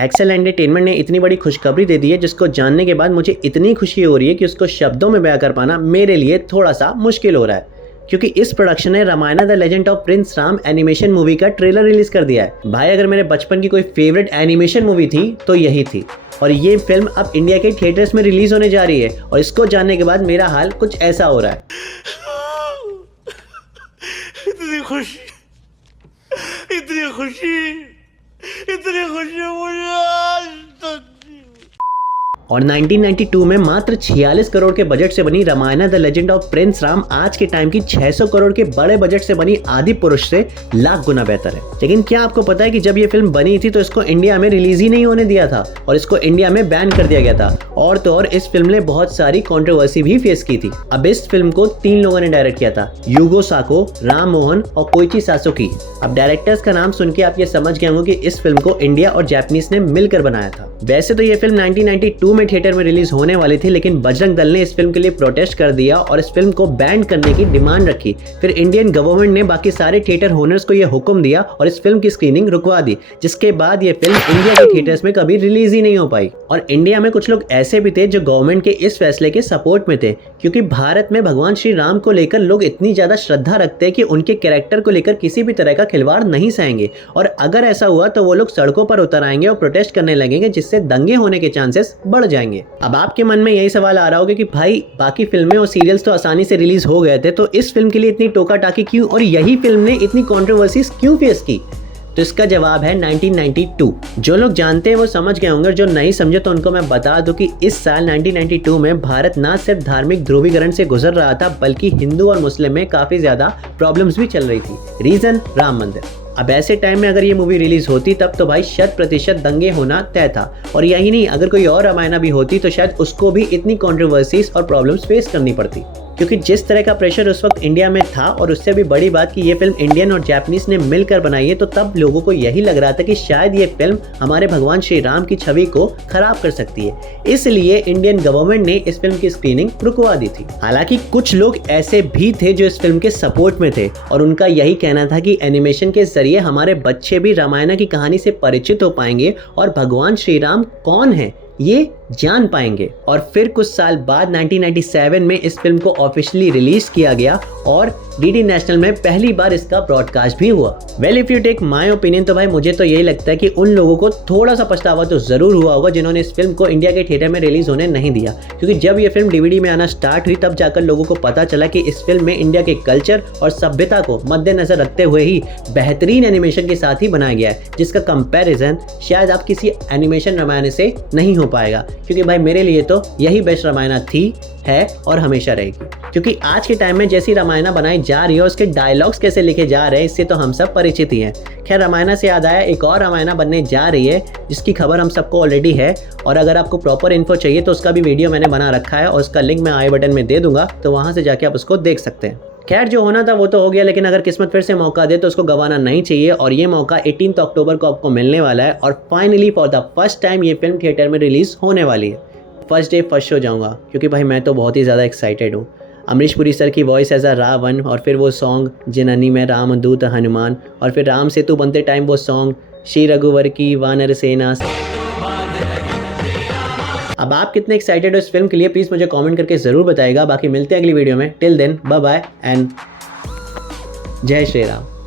Excel entertainment ने इतनी बड़ी खुशखबरी दे दी है जिसको जानने के बाद मुझे इतनी खुशी हो रही है कि उसको शब्दों में बयां कर पाना मेरे लिए थोड़ा सा मुश्किल हो रहा है, क्योंकि इस प्रोडक्शन ने Ramayana the legend of prince Ram animation movie का ट्रेलर रिलीज कर दिया है। भाई अगर मेरे बचपन की कोई फेवरेट एनिमेशन मूवी थी तो यही थी, और ये फिल्म अब इंडिया के थिएटर्स में रिलीज होने जा रही है। और इसको जानने के बाद मेरा हाल कुछ ऐसा हो रहा है। इतनी खुशी, इतनी खुशी, इतनी खुशी मुझे आज तक। और 1992 में मात्र 46 करोड़ के बजट से बनी Ramayana the legend of prince Ram आज के टाइम की 600 करोड़ के बड़े बजट से बनी आदि पुरुष से लाख गुना बेहतर है। लेकिन क्या आपको पता है कि जब ये फिल्म बनी थी तो इसको इंडिया में रिलीज ही नहीं होने दिया था और इसको इंडिया में बैन कर दिया गया था। और तो और इस फिल्म ने बहुत सारी कंट्रोवर्सी भी फेस की थी। अब इस फिल्म को 3 लोगों ने डायरेक्ट किया था, युगो साको, राम मोहन और कोइची सासुकी। अब डायरेक्टर्स का नाम सुन के आप ये समझ गए होंगे कि इस फिल्म को इंडिया और जापानीज ने मिलकर बनाया था। वैसे तो ये फिल्म 1992 में थिएटर में रिलीज होने वाली थी, लेकिन बजरंग दल ने इस फिल्म के लिए प्रोटेस्ट कर दिया और इस फिल्म को बैन करने की डिमांड रखी। फिर इंडियन गवर्नमेंट ने बाकी सारे थिएटर ओनर्स को यह हुक्म दिया और इस फिल्म की स्क्रीनिंग रुकवा दी, जिसके बाद ये फिल्म इंडिया के थिएटर्स में कभी रिलीज ही नहीं हो पाई। और इंडिया में कुछ लोग ऐसे भी थे जो गवर्नमेंट के इस फैसले के सपोर्ट में थे, क्योंकि भारत में भगवान श्री राम को लेकर लोग इतनी ज्यादा श्रद्धा रखते हैं कि उनके कैरेक्टर को लेकर किसी भी तरह का खिलवाड़ नहीं सहेंगे। और अगर ऐसा हुआ तो वो लोग सड़कों पर उतर आएंगे और प्रोटेस्ट करने लगेंगे, जिससे दंगे होने के चांसेस बढ़ जाएंगे। अब आपके मन में यही सवाल आ रहा होगा कि भाई बाकी फिल्में और सीरियल्स तो आसानी से रिलीज हो गए थे, तो इस फिल्म के लिए इतनी टोका टाकी क्यों और यही फिल्म ने इतनी कंट्रोवर्सीज क्यों फेस की? तो इसका जवाब है 1992। जो लोग जानते हैं वो समझ गए होंगे, जो नहीं समझे तो उनको मैं बता दूं कि इस साल 1992 में भारत ना सिर्फ धार्मिक ध्रुवीकरण से गुजर रहा था, बल्कि हिंदू और मुस्लिम में काफी ज्यादा प्रॉब्लम्स भी चल रही थी। रीजन राम मंदिर। अब ऐसे टाइम में अगर ये मूवी रिलीज होती तब तो भाई 100% दंगे होना तय था। और यही नहीं, अगर कोई और रामायण भी होती तो शायद उसको भी इतनी कंट्रोवर्सीज और प्रॉब्लम्स फेस करनी पड़ती, क्योंकि जिस तरह का प्रेशर उस वक्त इंडिया में था, और उससे भी बड़ी बात कि ये फिल्म इंडियन और जापानीज ने मिलकर बनाई है, तो तब लोगों को यही लग रहा था कि शायद ये फिल्म हमारे भगवान श्री राम की छवि को खराब कर सकती है। इसलिए इंडियन गवर्नमेंट ने इस फिल्म की स्क्रीनिंग रुकवा दी थी। हालांकि कुछ लोग ऐसे भी थे जो इस फिल्म के सपोर्ट में थे, और उनका यही कहना था कि एनिमेशन के जरिए हमारे बच्चे भी रामायण की कहानी से परिचित हो पाएंगे और भगवान श्री राम कौन है ये जान पाएंगे। और फिर कुछ साल बाद 1997 में इस फिल्म को ऑफिशियली रिलीज किया गया और डीडी नेशनल में पहली बार इसका ब्रॉडकास्ट भी हुआ। Well if you take my opinion, तो भाई मुझे तो यही लगता है कि उन लोगों को थोड़ा सा पछतावा तो जरूर हुआ होगा जिन्होंने इस फिल्म को इंडिया के थिएटर में रिलीज होने नहीं दिया, क्योंकि जब ये फिल्म डीवीडी में आना स्टार्ट हुई तब जाकर लोगों को पता चला कि इस फिल्म में इंडिया के कल्चर और सभ्यता को मद्देनजर रखते हुए ही बेहतरीन एनिमेशन के साथ ही बनाया गया है, जिसका कंपैरिजन शायद आप किसी एनिमेशन रामायण से नहीं हो पाएगा। क्योंकि भाई मेरे लिए तो यही बेस्ट रामायण थी, है और हमेशा रहेगी। क्योंकि आज के टाइम में जैसी रामायण बनाई जा रही है, उसके डायलॉग्स कैसे लिखे जा रहे हैं, इससे तो हम सब परिचित ही हैं। खैर, रामायण से याद आया, एक और रामायण बनने जा रही है जिसकी खबर हम सबको ऑलरेडी है, और अगर आपको प्रॉपर इन्फो चाहिए तो उसका भी वीडियो मैंने बना रखा है और उसका लिंक मैं आई बटन में दे दूंगा, तो वहां से जाके आप उसको देख सकते हैं। खैर, जो होना था वो तो हो गया, लेकिन अगर किस्मत फिर से मौका दे तो उसको गंवाना नहीं चाहिए, और ये मौका 18 अक्टूबर को आपको मिलने वाला है। और finally for the first time ये फिल्म थिएटर में रिलीज होने वाली है। फर्स्ट डे फर्स्ट शो जाऊंगा, क्योंकि भाई मैं तो बहुत ही ज़्यादा एक्साइटेड हूँ। अमरीश पुरी सर की वॉइस एज अ रावण, और फिर वो सॉन्ग जननी में रामदूत हनुमान, और फिर राम सेतु बनते टाइम वो सॉन्ग श्री रघुवर की वानर सेना। अब आप कितने एक्साइटेड हो इस फिल्म के लिए, प्लीज़ मुझे कमेंट करके ज़रूर बताइएगा। बाकी मिलते हैं अगली वीडियो में। Till then bye bye and जय श्री राम।